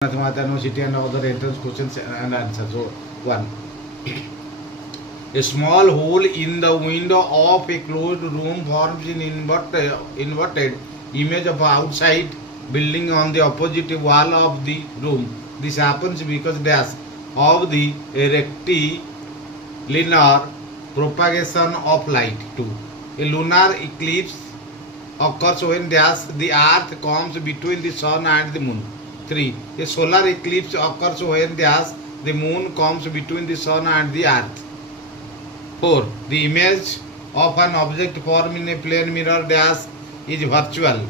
University and other entrance questions and answers. So, one. A small hole in the window of a closed room forms an inverted image of outside building on the opposite wall of the room. This happens because dash of the rectilinear propagation of light. 2. A lunar eclipse occurs when dash the earth comes between the sun and the moon. 3. A solar eclipse occurs when dash the moon comes between the sun and the earth. 4. The image of an object formed in a plane mirror dash is virtual.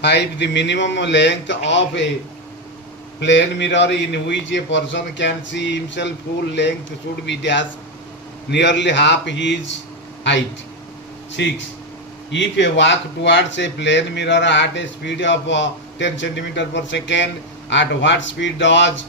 5. The minimum length of a plane mirror in which a person can see himself full length should be dash nearly half his height. 6. If you walk towards a plane mirror at a speed of 10 cm per second, at what speed does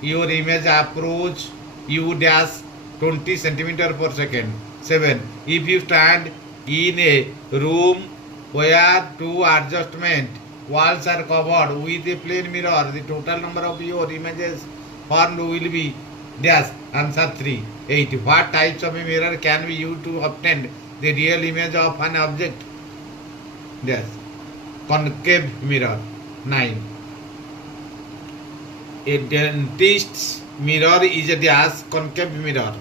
your image approach you dash 20 cm per second? 7. If you stand in a room where two adjustment walls are covered with a plane mirror, the total number of your images formed will be dash. Answer 3. 8. What types of a mirror can be used to obtain the real image of an object? Dash. Concave mirror. 9. A dentist's mirror is a dash concave mirror.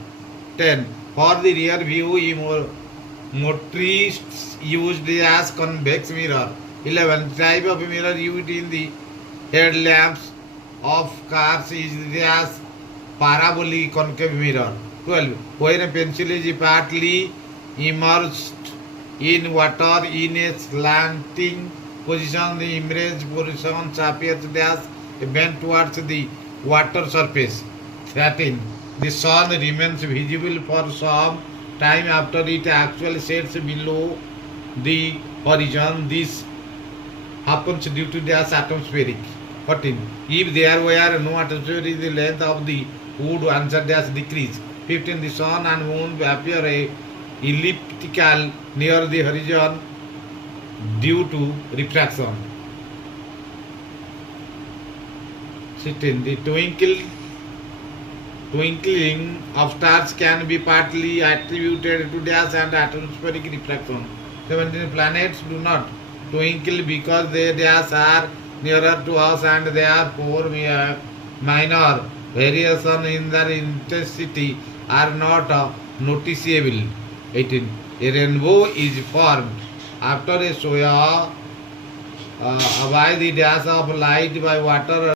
10. For the rear view, motorists use the dash convex mirror. 11. Type of mirror used in the headlamps of cars is the dash parabolic concave mirror. 12. When a pencil is partly immersed in water in a slanting position, the image portion appears dash bent towards the water surface. 13. The sun remains visible for some time after it actually sets below the horizon. This happens due to dash atmospheric. 14. If there were no atmosphere, the length of the wood answer dash decrease. 15. The sun and moon appear elliptical near the horizon due to refraction. 16. The twinkling of stars can be partly attributed to dash and atmospheric refraction. 17. Planets do not twinkle because their dash are nearer to us and therefore minor variation in their intensity are not noticeable. 18. A rainbow is formed after a shower by the dash of light by water